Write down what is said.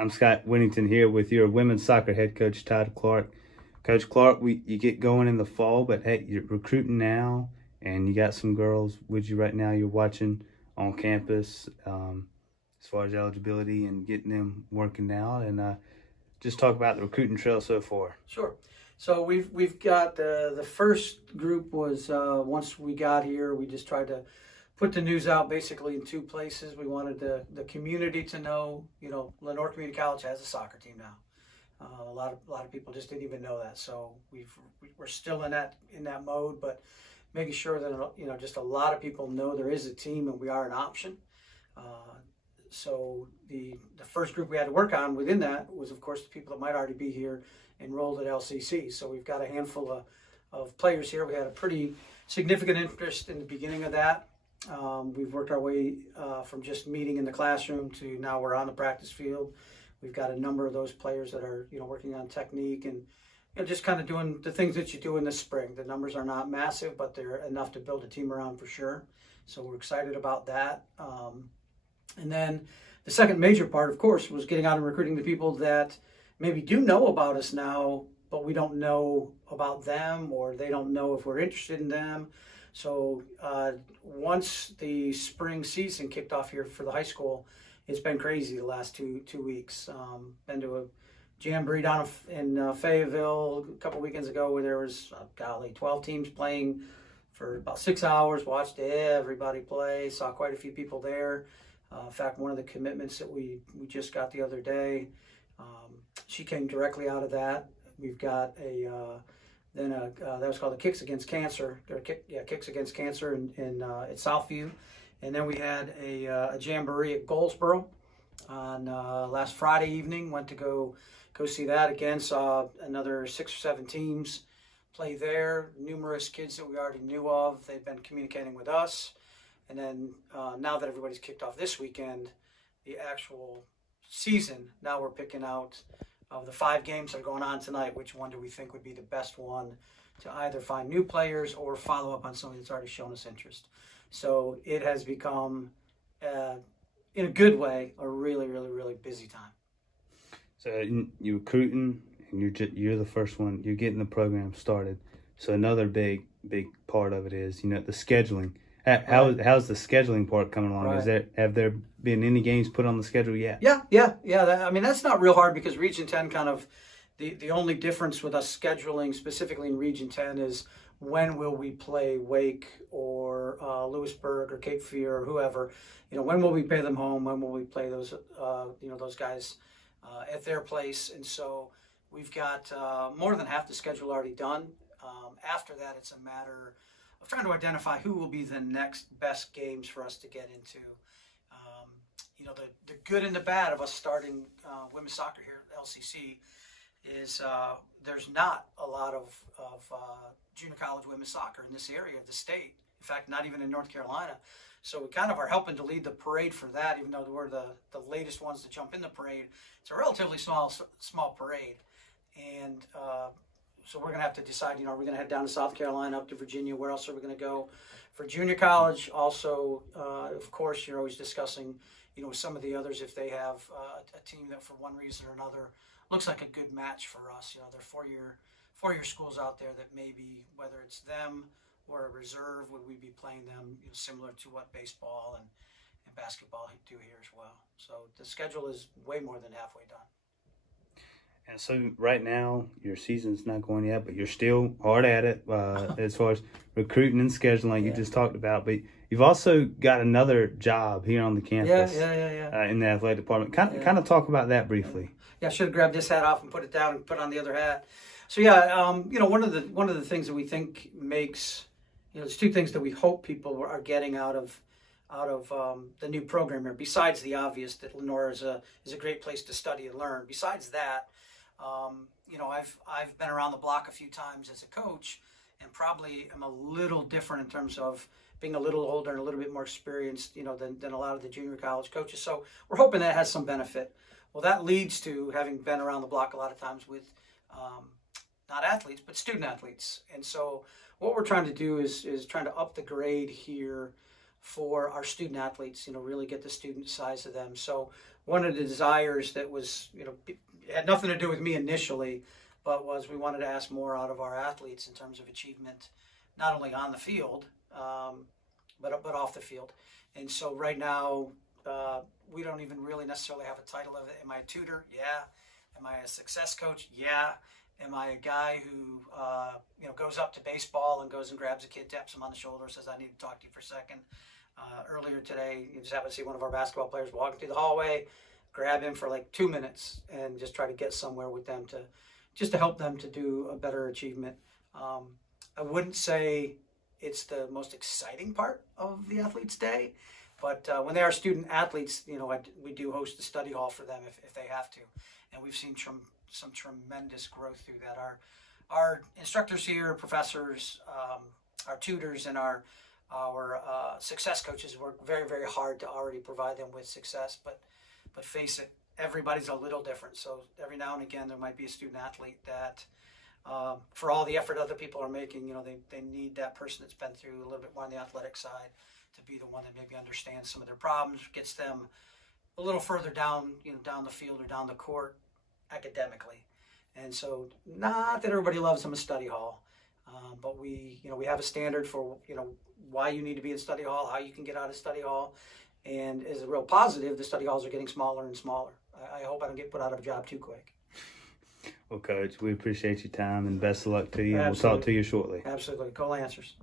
I'm Scott Winnington here with your women's soccer head coach, Todd Clark. Coach Clark, you get going in the fall, but hey, you're recruiting now, and you got some girls with you right now you're watching on campus as far as eligibility and getting them working out. And just talk about the recruiting trail so far. Sure. So we've got the first group was once we got here, we just tried to put the news out basically in two places. We wanted the community to know, Lenore Community College has a soccer team now. A lot of people just didn't even know that. So we're still in that mode, but making sure that just a lot of people know there is a team and we are an option. So the first group we had to work on within that was, of course, the people that might already be here enrolled at LCC. So we've got a handful of players here. We had a pretty significant interest in the beginning of that. We've worked our way from just meeting in the classroom to now we're on the practice field. We've got a number of those players that are working on technique and just kind of doing the things that you do in the spring. The numbers are not massive, but they're enough to build a team around for sure. So we're excited about that. And then the second major part, of course, was getting out and recruiting the people that maybe do know about us now, but we don't know about them or they don't know if we're interested in them. So once the spring season kicked off here for the high school, it's been crazy the last two weeks. Been to a jamboree down in Fayetteville a couple weekends ago where there was, 12 teams playing for about 6 hours, watched everybody play, saw quite a few people there. In fact, one of the commitments that we just got the other day, she came directly out of that. We've got that was called the Kicks Against Cancer. Kicks Against Cancer at Southview. And then we had a jamboree at Goldsboro on last Friday evening. Went to go see that again. Saw another 6 or 7 teams play there. Numerous kids that we already knew of. They've been communicating with us. And then now that everybody's kicked off this weekend, the actual season, now we're picking out of the 5 games that are going on tonight, which one do we think would be the best one to either find new players or follow up on somebody that's already shown us interest. So it has become, in a good way, a really, really, really busy time. So you're recruiting, and you're the first one. You're getting the program started. So another big part of it is, the scheduling. How's the scheduling part coming along? Right. Have there been any games put on the schedule yet? Yeah. That's not real hard because Region 10 kind of, the only difference with us scheduling specifically in Region 10 is when will we play Wake or Lewisburg or Cape Fear or whoever. When will we pay them home? When will we play those guys at their place? And so we've got more than half the schedule already done. After that, it's a matter of trying to identify who will be the next best games for us to get into. The good and the bad of us starting women's soccer here at LCC is there's not a lot of junior college women's soccer in this area of the state. In fact, not even in North Carolina. So we kind of are helping to lead the parade for that, even though we're the latest ones to jump in the parade. It's a relatively small parade. And so we're going to have to decide, are we going to head down to South Carolina, up to Virginia? Where else are we going to go? For junior college, also, of course, you're always discussing, with some of the others, if they have a team that for one reason or another looks like a good match for us. There are four-year schools out there that maybe, whether it's them or a reserve, would we be playing them, similar to what baseball and basketball do here as well. So the schedule is way more than halfway done. And so right now, your season's not going yet, but you're still hard at it as far as recruiting and scheduling, like you just talked about. But you've also got another job here on the campus in the athletic department. Kind of talk about that briefly. Yeah, I should have grabbed this hat off and put it down and put on the other hat. So one of the things that we think makes, there's 2 things that we hope people are getting out of the new program here. Besides the obvious that Lenore is a great place to study and learn. Besides that, I've been around the block a few times as a coach, and probably am a little different in terms of being a little older and a little bit more experienced, than a lot of the junior college coaches. So we're hoping that has some benefit. Well, that leads to having been around the block a lot of times with not athletes, but student athletes. And so what we're trying to do is trying to up the grade here for our student athletes, really get the student size of them. So one of the desires that was, had nothing to do with me initially, but was we wanted to ask more out of our athletes in terms of achievement, not only on the field, but off the field. And so right now, we don't even really necessarily have a title of it. Am I a tutor? Yeah. Am I a success coach? Yeah. Am I a guy who, goes up to baseball and goes and grabs a kid, taps him on the shoulder, says, I need to talk to you for a second? Earlier today, you just happened to see one of our basketball players walking through the hallway, grab him for like 2 minutes and just try to get somewhere with them to help them to do a better achievement. I wouldn't say it's the most exciting part of the athlete's day, but when they are student athletes, we do host a study hall for them if they have to. And we've seen some tremendous growth through that. Our instructors here, professors, our tutors, and our success coaches work very, very hard to already provide them with success. But face it, everybody's a little different. So every now and again, there might be a student athlete that, for all the effort other people are making, they need that person that's been through a little bit more on the athletic side to be the one that maybe understands some of their problems, gets them a little further down, down the field or down the court academically. And so, not that everybody loves them in study hall, but we have a standard for, why you need to be in study hall, how you can get out of study hall. And as a real positive, the study halls are getting smaller and smaller. I hope I don't get put out of a job too quick. Well, Coach, we appreciate your time and best of luck to you. Absolutely. We'll talk to you shortly. Absolutely. Call answers.